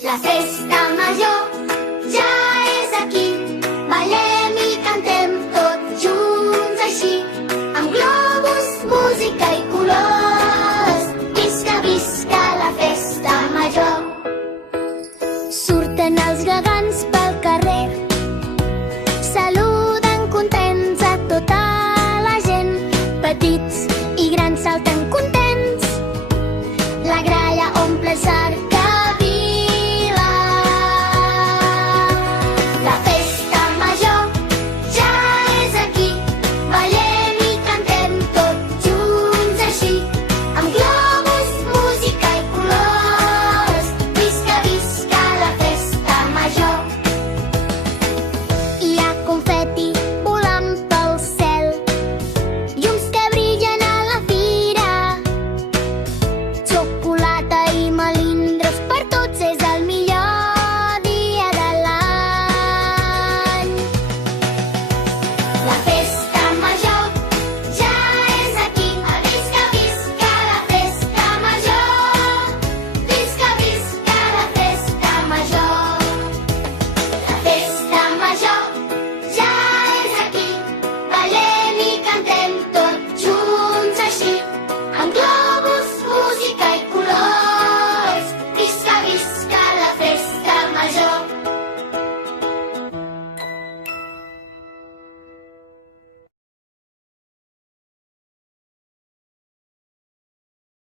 La festa major ja és aquí. Ballem i cantem tots junts així, amb globus, música i colors. Visca, visca la festa major. Surten els gegants